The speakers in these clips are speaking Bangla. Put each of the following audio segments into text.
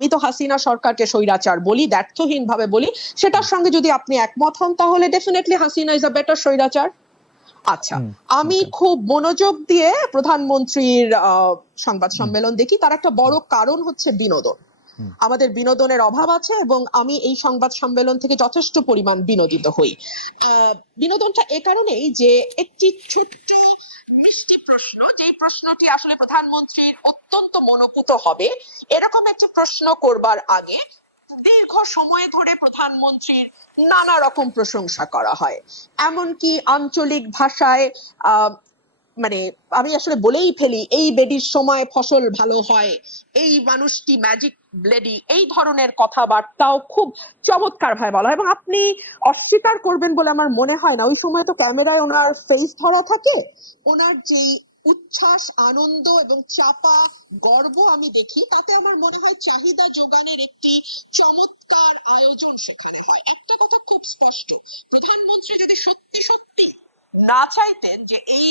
আমি তো হাসিনা সরকারকে স্বৈরাচার বলি ব্যর্থহীন ভাবে বলি সেটার সঙ্গে যদি আপনি একমত হন তাহলে definitely Hasina is a better স্বৈরাচার। আচ্ছা আমি খুব মনোযোগ দিয়ে প্রধানমন্ত্রীর সংবাদ সম্মেলন দেখি তার একটা বড় কারণ হচ্ছে বিনোদন। আমাদের বিনোদনের অভাব আছে এবং আমি এই সংবাদ সম্মেলন থেকে যথেষ্ট পরিমাণ বিনোদিত হই। আহ, বিনোদনটা এ কারণেই যে একটি ছোট্ট মিষ্টি প্রশ্ন যেই প্রশ্নটি আসলে প্রধানমন্ত্রীর অত্যন্ত মনোপুত হবে এরকম একটি প্রশ্ন করবার আগে দীর্ঘ সময় ধরে প্রধানমন্ত্রীর নানা রকম প্রশংসা করা হয়। এমনকি আঞ্চলিক ভাষায় আহ, মানে আমি আসলে বলেই ফেলি, এই বেডির সময় ফসল ভালো হয়, এই মানুষটি ম্যাজিক ব্লেডি এই ধরনের কথাবার্তাও খুব চমৎকার ভাবে বলা। হয় এবং আপনি অস্বীকার করবেন বলে আমার মনে হয় না। ওই সময় তো ক্যামেরায় ওনার ফেস ধরা থাকে, ওনার যেই উচ্ছ্বাস, আনন্দ এবং চাপা, গর্ব আমি দেখি, তাতে আমার মনে হয় চাহিদা যোগানের একটি চমৎকার আয়োজন সেখানে হয়। একটা কথা খুব স্পষ্ট, প্রধানমন্ত্রী যদি সত্যি সত্যি না চাইতেন যে এই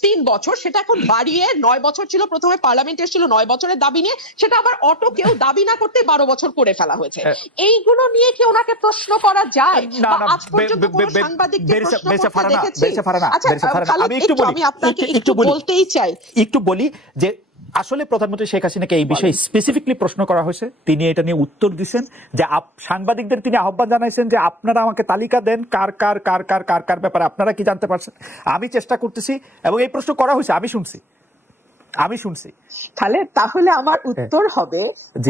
তিন বছর সেটা এখন বাড়িয়ে নয় বছর ছিল প্রথমে পার্লামেন্ট এসেছিল নয় বছরের দাবি নিয়ে সেটা আবার অটো কেউ দাবি না করতে বারো বছর করে ফেলা হয়েছে হ্যাঁ। এইগুলো নিয়ে কি ওনাকে প্রশ্ন করা যায় না, আজ পর্যন্ত বে- বে- কোনো সাংবাদিককে প্রশ্ন করতে দেখেছি আচ্ছা আমি একটু। বলতেই চাই একটু বলি যে আসলে প্রধানমন্ত্রী শেখ হাসিনাকে এই বিষয়ে স্পেসিফিকলি প্রশ্ন করা হয়েছে। তিনি এটা নিয়ে উত্তর দিচ্ছেন যে সাংবাদিকদের তিনি আহ্বান জানাইছেন যে আপনারা আমাকে তালিকা দেন কার কার কার কার কার কার ব্যাপারে। আপনারা কি জানতে পারছেন? আমি চেষ্টা করতেছি এবং এই প্রশ্ন করা হয়েছে আমি শুনছি। আমি শুনছি। তাহলে তাহলে আমার উত্তর হবে।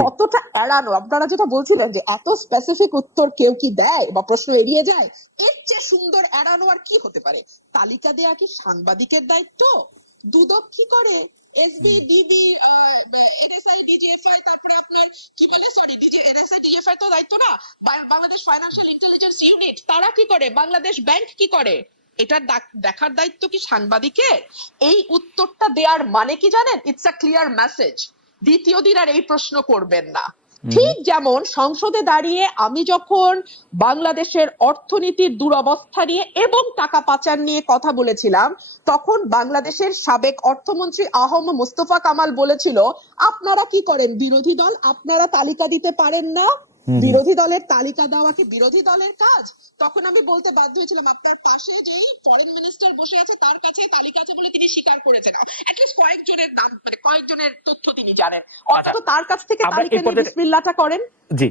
কতটা এড়ানো? আপনারা যেটা বলছিলেন যে এত স্পেসিফিক উত্তর কেউ কি দেয় বা প্রশ্ন এড়িয়ে যায় এর চেয়ে সুন্দর এড়ানো আর কি হতে পারে? তালিকা দেয়া কি সাংবাদিকের দায়িত্ব? দুদক কি করে? এসবি, ডিবি এনএসআই, ডিজিএফআই, তারপরে আপনার কি বলে সরি ডিজি, এনএসআই, ডিজিএফআই তো দায়িত্ব না বাংলাদেশ ফাইন্যান্সিয়াল ইন্টেলিজেন্স ইউনিট তারা কি করে, বাংলাদেশ ব্যাংক কি করে? এটা দেখার দায়িত্ব কি সাংবাদিকের? এই উত্তরটা দেওয়ার মানে কি জানেন? ইটস আ ক্লিয়ার মেসেজ দ্বিতীয় দিন আর এই প্রশ্ন করবেন না। ঠিক যেমন সংসদে দাঁড়িয়ে আমি যখন বাংলাদেশের অর্থনীতির দুরবস্থা নিয়ে এবং টাকা পাচার নিয়ে কথা বলেছিলাম, তখন বাংলাদেশের সাবেক অর্থমন্ত্রী আহম মুস্তফা কামাল বলেছিল, আপনারা কি করেন বিরোধী দল আপনারা তালিকা দিতে পারেন না। বিরোধী দলের তালিকা দেওয়া কি বিরোধী দলের কাজ? তখন আমি বলতে বাধ্য হয়েছিলাম আপনার পাশে যেই ফরেন মিনিস্টার বসে আছে তার কাছে তালিকা আছে বলে তিনি স্বীকার করেছেন। অ্যাটলিস্ট কয়েকজনের নাম মানে কয়েকজনের তথ্য তিনি জানেন। অন্তত তার কাছ থেকে তালিকা নিয়ে বিসমিল্লাহটা করেন? জি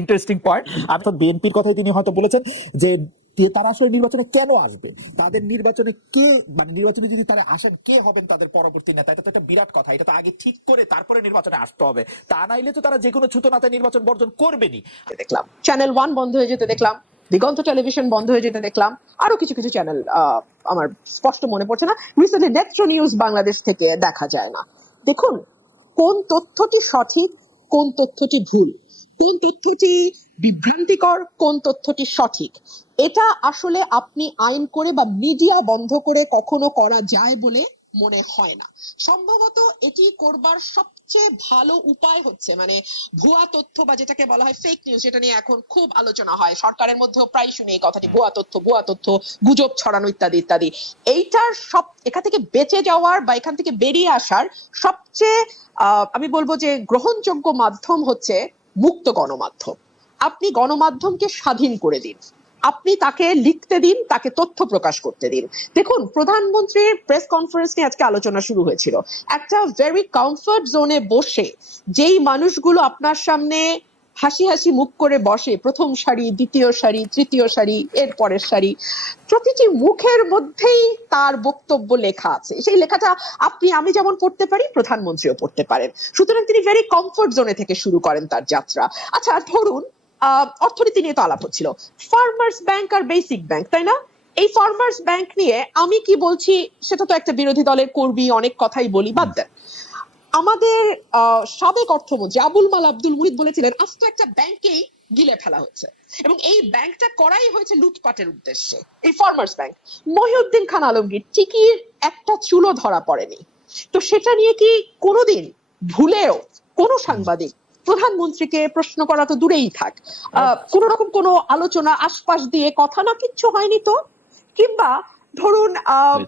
ইন্টারেস্টিং পয়েন্ট অর্থাৎ বিএনপির কথাই তিনি হয়তো বলেছেন যে তারা আসলে নির্বাচনে কেন আসবে? তাদের নির্বাচনে কে মানে নির্বাচনে যদি তারা আসেন, কে হবেন তাদের পরবর্তী নেতা? এটা তো একটা বিরাট কথা। এটা তো আগে ঠিক করে তারপরে নির্বাচনে আসতে হবে। তা নাইলে তো তারা যে কোনো ছুতো নাতে নির্বাচন বর্জন করবেনি দেখলাম। চ্যানেল ওয়ান বন্ধ হয়ে যেতে দেখলাম। দিগন্ত টেলিভিশন বন্ধ হয়ে যেতে দেখলাম। আরও কিছু কিছু চ্যানেল আমার স্পষ্ট মনে পড়ছে না। রিসেন্টলি নেত্র নিউজ বাংলাদেশ থেকে দেখা যায় না। দেখুন, কোন তথ্যটি সঠিক, কোন তথ্যটি ভুল? কোন তথ্যটি বিভ্রান্তিকর, কোন তথ্যটি সঠিক? এটা আসলে আপনি আইন করে বা মিডিয়া বন্ধ করে কখনো করা যায় বলে মনে হয় না। সম্ভবত এটি করবার সবচেয়ে ভালো উপায় হচ্ছে মানে ভুয়া তথ্য বা যেটাকে বলা হয় ফেক নিউজ যেটা নিয়ে এখন খুব আলোচনা হয়। সরকারের মধ্যেও প্রায় শুনি এই কথাটি, ভুয়া তথ্য ভুয়া তথ্য, গুজব ছড়ানো ইত্যাদি ইত্যাদি। এইটার সব, এখান থেকে বেঁচে যাওয়ার বা এখান থেকে বেরিয়ে আসার সবচেয়ে আমি বলব যে গ্রহণযোগ্য মাধ্যম হচ্ছে মুক্ত গণমাধ্যম। আপনি গণমাধ্যমকে স্বাধীন করে দিন। আপনি তাকে লিখতে দিন, তাকে তথ্য প্রকাশ করতে দিন। দেখুন, প্রধানমন্ত্রীর প্রেস কনফারেন্স নিয়ে আজকে আলোচনা শুরু হয়েছিল। একটা ভেরি কমফর্ট জোনে বসে যেই মানুষগুলো আপনার সামনে হাসি হাসি মুখ করে বসে প্রথম সারি, দ্বিতীয় সারি, তৃতীয় সারি, এর পরের সারি। প্রতিটি মুখের মধ্যেই তার বক্তব্য লেখা আছে। সেই লেখাটা আপনি, আমি যেমন পড়তে পারি, প্রধানমন্ত্রীও পড়তে পারেন। সুতরাং তিনি ভেরি কমফর্ট জোনে থেকে শুরু করেন তার যাত্রা। আচ্ছা ধরুন অর্থনীতি নিয়ে তো আলাপ হচ্ছিল। ফার্মার্স ব্যাংক আর বেসিক ব্যাংক তাই না? এই ফার্মার্স ব্যাংক নিয়ে আমি কি বলছি, সেটা তো একটা বিরোধী দলের কর্মী, অনেক কথাই বলি, বাদ দেন। আমাদের আহ, সাবেক অর্থমন্ত্রী আবুল মাল আব্দুল মুহিত বলেছিলেন আজ তো একটা ব্যাংকেই গিলে ফেলা হচ্ছে। এবং এই ব্যাংকটা করাই হয়েছে লুটপাটের উদ্দেশ্যে। এই ফার্মার্স ব্যাংক মহিউদ্দিন খান আলমগীর টিকির একটা চুলো ধরা পড়েনি। তো সেটা নিয়ে কি কোনোদিন ভুলেও কোনো সাংবাদিক প্রধানমন্ত্রীকে প্রশ্ন করা তো দূরেই থাক। কোনো রকম কোনো আলোচনা আশপাশ দিয়ে কথা না কিচ্ছু হয়নি তো? কিংবা ধরুন আহ,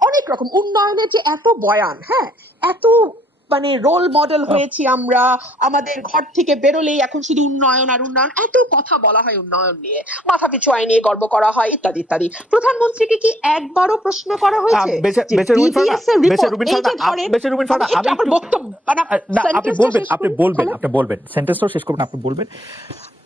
অনেক রকম উন্নয়নের যে এত বয়ান হ্যাঁ এত মানে রোল মডেল হয়েছি আমরা। আমাদের ঘর থেকে বেরোলেই এখন শুধু উন্নয়ন আর উন্নয়ন। এত কথা বলা হয় উন্নয়ন নিয়ে। মাথা পিছু আয় নিয়ে গর্ব করা হয় ইত্যাদি ইত্যাদি। প্রধানমন্ত্রীকে কি একবারও প্রশ্ন করা হয়েছে? আপনি বলবেন আপনি বলবেন আপনি বলবেন। সেন্টেন্স শেষ করবেন আপনি বলবেন।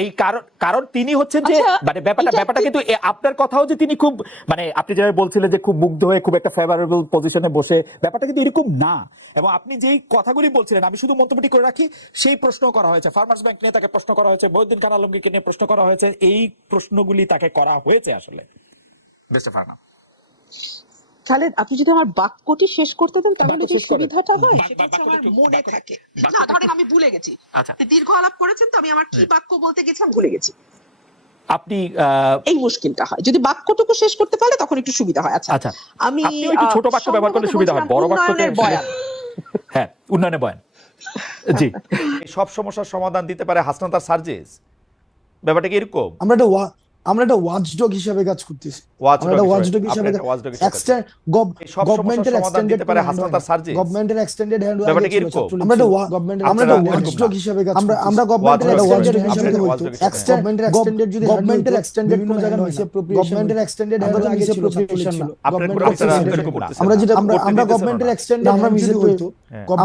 এই কারণ কারণ তিনি হচ্ছেন যে আচ্ছা, মানে ব্যাপারটা ব্যাপারটা কিন্তু আপনার কথাও যে তিনি খুব মানে আপনি যেভাবে বলছিলেন যে খুব মুগ্ধ হয়ে খুব একটা ফেভারেবল পজিশনে বসে ব্যাপারটা কিন্তু এরকম না। এবং আপনি যেই কথাগুলি বলছিলেন আমি শুধু মন্তব্যটি করে রাখি সেই প্রশ্ন করা হয়েছে। ফার্মার্স ব্যাংক নিয়ে তাকে প্রশ্ন করা হয়েছে মহিউদ্দিন খান আলমগীরকে নিয়ে প্রশ্ন করা হয়েছে এই প্রশ্নগুলি তাকে করা হয়েছে আসলে। Mister Pharma. খালেদ আপনি যদি আমার বাক্যটি শেষ করতে দেন তাহলে বাক্য করেন। সুবিধাটা হয়? আমার মনে থাকে। না ধরেন আমি ভুলে গেছি। আচ্ছা। দীর্ঘ আলাপ করেছেন তো আমি আমার কি বাক্য বলতে গেছিলাম ভুলে গেছি। আপনি এই মুশকিলটা হয়। যদি বাক্যটুকু শেষ করতে পারলে তখন একটু সুবিধা হয়। আচ্ছা আচ্ছা। আমি একটু ছোট বাক্য ব্যবহার করলে সুবিধা হয়। বড় উন্নয়নের বয়ান। হ্যাঁ উন্নয়নে বয়ান। জি। সব সমস্যার সমাধান দিতে পারে হাসনাতার সার্জেস। ব্যাপারটা কি এরকম? আমরা একটা আমরা একটা ওয়াচডগ হিসেবে কাজ করতেছি। আমরা গভর্নমেন্টের এক্সটেন্ডেড দিতে গভর্নমেন্টের এক্সটেন্ডেড হ্যান্ড? আমরা গভর্নমেন্টের আমরা ওয়াচডগ হিসেবে গভর্নমেন্টের ওয়াচডগ হিসেবে গভর্নমেন্টের যদি গভর্নমেন্টের এক্সটেন্ডেড কোনো জায়গায় গভর্নমেন্টের এক্সটেন্ডেড হ্যান্ড আগে আমরা যেটা আমরা করতে আমরা গভর্নমেন্টের এক্সটেন্ডেড আমরা হ্যান্ড হইতো।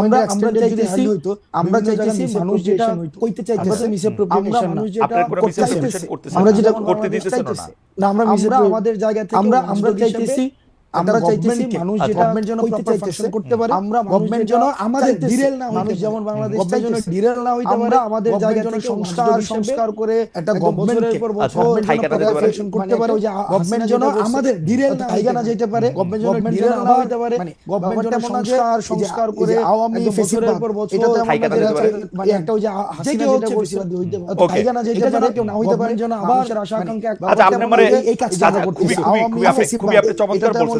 আমরা আমরা আমরা extended চাইতেছি যদি hand হইতো, আমরা চাইতেছি মানুষ যেটা কইতে চাইতেছে তো misappropriation আমরা মানুষ যেটা করতে চাইতেছে আমরা যেটা করতে দিতেছে না। না আমরা আমরা আমাদের জায়গা থেকে আমরা আমরা চাইতেছি আমরা চাইতেছি মানুষ আচ্ছা, যেটা যেন কইতে proper করতে পারে, আমরা government যেন আমাদের চাইতেছে, না মানুষ যেমন বাংলাদেশ যেন চাইতেছে, না হইতে পারে, আমাদের জায়গা থেকে সংস্কার সংস্কার করে একটা গভর্নমেন্টের পর আচ্ছা, বছর যেন action করতে পারে যে গভর্নমেন্ট যেন আমাদের ডিরেল না জায়গা না যেতে পারে গভর্নমেন্ট যেন ডিরেল না হইতে পারে মানে গভর্নমেন্ট আছে সংস্কার সংস্কার করে আওয়ামী একদম বছরের পর বছর এটা পারে। মানে একটা ওই যে হাসিনা যেটা হচ্ছে হইতে পারে। না যেতে পারে কেউ না হইতে পারে। যেন আবার আশা আকাঙ্ক্ষা আচ্ছা আপনি মানে এই- কাজটা আচ্ছা, করতেছে। খুবই খুবই আওয়ামী খুবই আপনি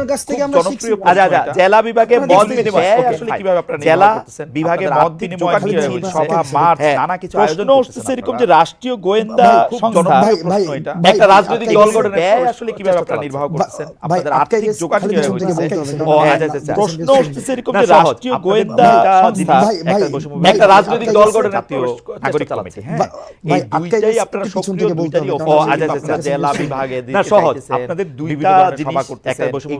আপনার কাছ থেকে আমরা শিখছি। আচ্ছা আচ্ছা জেলা বিভাগে মত বিনিময় আসলে কীভাবে আপনারা জেলা বিভাগে মত বিনিময় সভা মাঠ হ্যাঁ। নানা কিছু আয়োজন করতেছে এরকম যে রাষ্ট্রীয় গোয়েন্দা সংস্থা একটা রাজনৈতিক দল গঠনের আসলে কীভাবে আপনারা নির্বাহ করতেছেন? আপনাদের আর্থিক যোগান হ্যাঁ, আচ্ছা, ও আচ্ছা আচ্ছা প্রশ্ন উঠতেছে এরকম যে রাষ্ট্রীয় গোয়েন্দা সংস্থা একটা রাজনৈতিক দল গঠনের নাগরিক কমিটি হ্যাঁ এই দুইটাই আপনারা সক্রিয় দুইটাই ও আচ্ছা আচ্ছা জেলা বিভাগে দিতে সহজ আপনাদের দুইটা জিনিস একটা বসে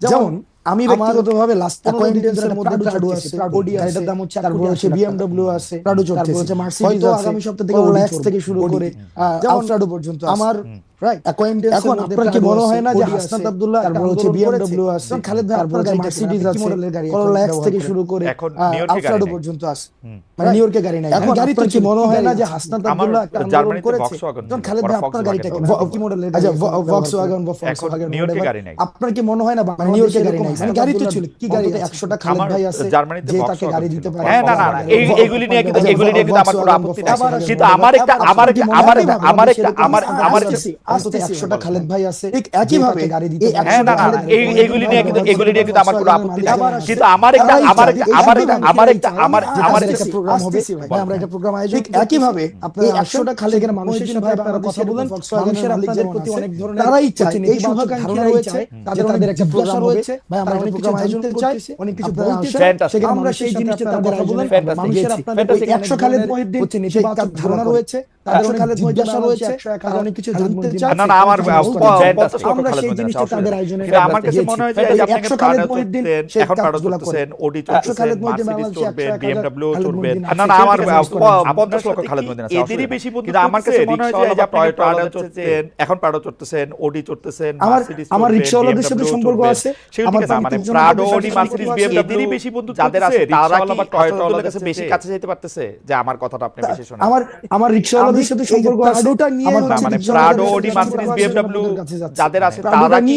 যেমন আমি ব্যক্তিগতভাবে লাস্ট অ্যাকোয়েন্টেন্সের মধ্যে প্রাডো আছে অডি আছে দাম হচ্ছে তারপর হচ্ছে বিএমডব্লিউ আছে প্রাডো চলছে হচ্ছে মার্সিডিজ আছে আগামী সপ্তাহ থেকে ওলাক্স থেকে শুরু করে আলট্রাডো পর্যন্ত আমার আপনার কি মনে হয় না গাড়ি গাড়ি তো কি গাড়িটা ছিল কি গাড়ি 100টা খালেদ ভাই আছে যে তাকে গাড়ি দিতে পারে না আমার অন্তত একশোটা খালেদ ভাই ঠিক একইভাবে এইগুলি একটা আমার এখানে মানুষের জন্য ভাই প্রতি অনেক ধরনের রয়েছে। অনেক কিছু আমরা সেই একশো খালেদ মহিউদ্দিন সেই ধারণা রয়েছে আমার এখন প্রাডো চড়তেছেন ওডি চড়তেছেন আমার রিক্সাওয়ালাদের সাথে সম্পর্ক আছে প্রাডো ওডি বিএমডব্লিউ বেশি বন্ধু যাদের আছে তারা কি টয়োটা কাছে বেশি কাছে যেতে পারতেছে যে আমার কথাটা আপনি বেশি আমার আমার সাথে সম্পর্ক আছে নিয়ে মানে প্রাডো ওডি মার্সিডিজ বিএমডব্লিউ যাদের আছে তারা কি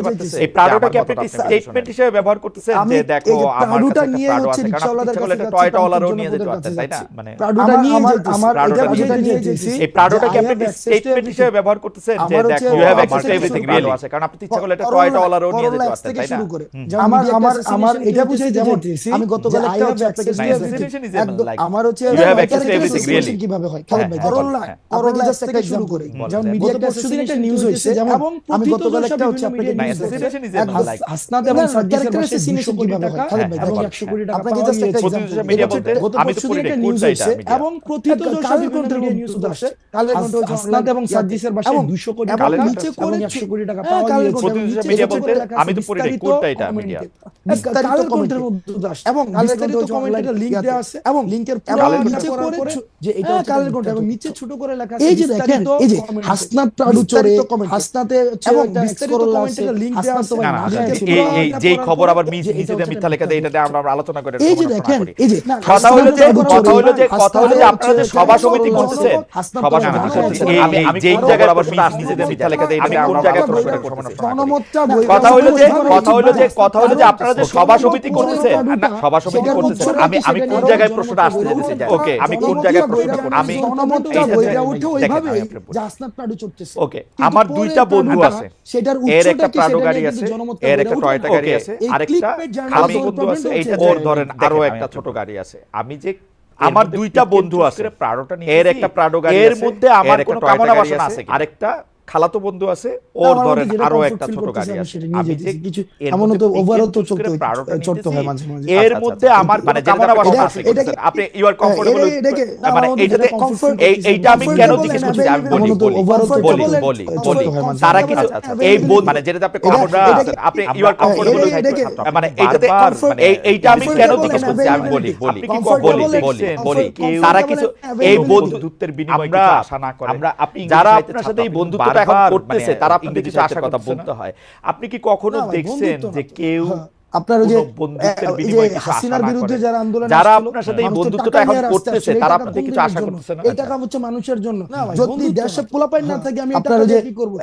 পারতেছে এই আপনি একটা স্টেটমেন্ট হিসেবে ব্যবহার করতেছেন যে দেখো আমার নিয়ে হচ্ছে রিকশাওয়ালাদের কাছে একটা টয়োটা ওলারও নিয়ে যেতে তাই না? মানে প্রাডোটা নিয়ে আমার আপনি একটা স্টেটমেন্ট হিসেবে ব্যবহার করতেছেন যে দেখো you have access to everything really আছে কারণ আপনি ইচ্ছা করলে একটা টয়োটা ওলারও নিয়ে যেতে তাই না? আমার আমার আমার এটা বুঝাই যেমন আমি গতকাল একটা অ্যাপ্লিকেশন আমার হচ্ছে you have access to everything really কীভাবে হয়? খালেদ ভাই করোলা করোলা থেকে শুরু করি। যেমন মিডিয়া একটা পরশুদিন একটা নিউজ হইছে যেমন আমি গতকাল একটা হচ্ছে আপনাকে হাসনাত এবং সাজ্জাদ ক্যারেক্টারাইজেশন কীভাবে হয়? খালেদ ভাই দেখো 100 কোটি টাকা আপনাকে জাস্ট একটা এক্সাম্পল মিডিয়া বলতে আমি তো একটা নিউজ হইছে এবং প্রতিদিন প্রতিটা কালের কন্ট্রোল নিউজ আসে কালের কন্ট্রোল হাসনাত এবং সাজ্জিসের বাসায় 200 কোটি টাকা। নিচে করে 100 কোটি টাকা পাওয়া গেছে গিয়েছে। মিডিয়া বলতে আমি তো পড়ি কোডটা এটা মিডিয়া বিস্তারিত কমেন্টের নিউজ আসে এবং বিস্তারিত কমেন্টের লিংক দেওয়া আছে এবং লিংকের পুরো নিচে করে যে এটা হ্যাঁ, কালের কণ্ঠ এবং এবং নিচে ছোট করে লেখা আছে এই যে দেখেন এই যে হাসনাত প্রাডু চোরে বিস্তারিত comment এ। হাসনাতে এবং বিস্তারিত scroll comment আছে, একটা link দেওয়া আছে। ভাই না, না, নাটকের নাটকের এই- পুরো এই একটা যেই করার খবর আবার যে মিস এটা নিচে হচ্ছে মিথ্যা লেখা দেয় এটা আমরা আমরা আলোচনা করে এই যে দেখেন এই যে কথা হলো যে কথা হলো যে হাসনাত কথা হলো যে আপনারা যে সভা সমিতি করতেছেন সভা সমিতি করতেছেন আমি আমি যেই জায়গায় আবার একটা মিস মিথ্যা লেখা দেয় এটা আমরা গণমতটা আলোচনা করে বৈরাগ্য- সমালোচনা করি। গণমতটা কথা হলো যে কথা হলো যে কথা হলো যে আপনারা যে সভা সমিতি করতেছেন না, সভা সমিতি করতেছেন আমি আমি কোন জায়গায় প্রশ্নটা আসতে ওকে আমি কোন জায়গায় করব আমি ওকে আমার দুইটা বন্ধু আছে। এর একটা প্রাডো গাড়ি আছে এর একটা। টয়টা গাড়ি আছে। আরেকটা বন্ধু আছে এইটা ওর ধরেন আরও একটা ছোট গাড়ি আছে। আমি যে আমার দুইটা বন্ধু আছে। প্রাডোটা নিয়ে এর একটা প্রাডো গাড়ি এর মধ্যে আমার কোনো কামনা বাসনা আছে, আছে আরেকটা খালাতো বন্ধু আছে ওর ধরেন আরও একটা ছোট গাড়ি আছে আমি যে কিছু মধ্যে তো এন্ড তো চলতে হয়, চড়তে হয়। মাঝে মাঝে। এর আচ্ছা, মধ্যে আচ্ছা, আমার মানে মানে যেটা কামনা বাসনা আছে আপনি ইউ আর কমফোর্টেবল মানে এইটাতে এই এইটা আমি কেন জিজ্ঞেস করছি আমি বলি বলি বলি বলি বলি তারা। কিছু আচ্ছা, আচ্ছা, এই বল মানে যেটাতে আপনি এটাকে- আপনি ইউ আর কমফোর্টেবল মানে এইটাতে এইটা আমি কেন জিজ্ঞেস করছি আমি বলি বলি বলি বলি বলি তারা কিছু। এই বন্ধুত্বের বিনিময়ে কিছু আশা না করে আমরা আপনি যারা আপনার সাথে এই বন্ধুত্বটা এখন করতেছে, করতেছে তারা আপনাকে কিছু আশা কথা বলতে হয়। আপনি কি কখনো দেখছেন যে কেউ হ্যাঁ, আপনার যে হাসিনার বিরুদ্ধে যারা আন্দোলন যারা আপনার সাথে এই বন্ধুত্বটা এখন করতেছে, তারা এই টাকা কিছু আশা করতেছে না? এই টাকা হচ্ছে মানুষের জন্য। যদি দেশে পোলাপাইন না থাকে আমি এই আপনার টাকা ওই দিয়ে যে- কি করব?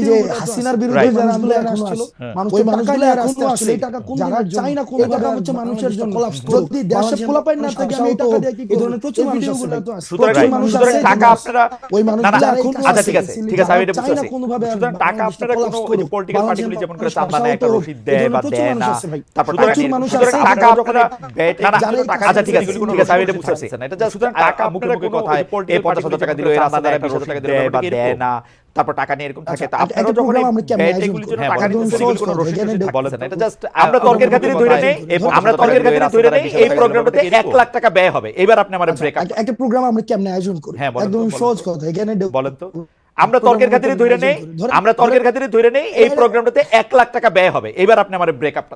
যে হাসিনার বিরুদ্ধে যারা আন্দোলন আসছিল। মানুষ ওই মানুষগুলো এখনও আছে। এই টাকা কোন যারা? চায় না এই টাকা হচ্ছে মানুষের জন্য। যদি দেশে পোলাপাইন না থাকে আমি এই টাকা দিয়ে কি এই ধরনের প্রচুর মানুষ আছে। সুতরাং প্রচুর মানুষ আছে। টাকা আপনারা ওই মানুষগুলো এখনও আচ্ছা ঠিক আছে ঠিক আছে আমি এটা বুঝতে পারছি সুতরাং টাকা আপনারা কোনো ওই যে পলিটিক্যাল পার্টিগুলি যেমন করে চান্দা নেয় একটা রসিদ দেয় বা দেয় না ভাই। তারপর প্রচুর মানুষ আছে টাকা আপনারা ব্যয়- না, না, যারা এই টাকা টাকা আচ্ছা ঠিক আছে ঠিক আছে আমি এটা বুঝতে পারছি এটা জাস্ট সুতরাং টাকা টাকা মুখে মুখে মুখে মুখে কথা কথা, এই পঞ্চাশ হাজার টাকা দিল এই রাস্তা দেয় বিশ টাকা দিল বা দেয় দেয় না। তারপর টাকা নিয়ে এরকম থাকে তা একটা- আপনারা যখন এই আমরা জন্য টাকা কোনো রসিদ এটা তর্কের খাতিরে ধরে নেই আমরা তর্কের খাতিরে ধরে নেই এই প্রোগ্রামটাতে এক লাখ টাকা ব্যয় হবে এবার আপনি আমার ব্রেক একটা- প্রোগ্রাম আমরা কেমনে আয়োজন করি বলেন তো, একদম সহজ কথা এখানে বলেন তো। আমরা তর্কের খাতিরে ধরে নেই আমরা তর্কের খাতিরে ধরে নেই এই প্রোগ্রামটাতে এক লাখ টাকা ব্যয় হবে এবার আপনি আমার ব্রেকআপটা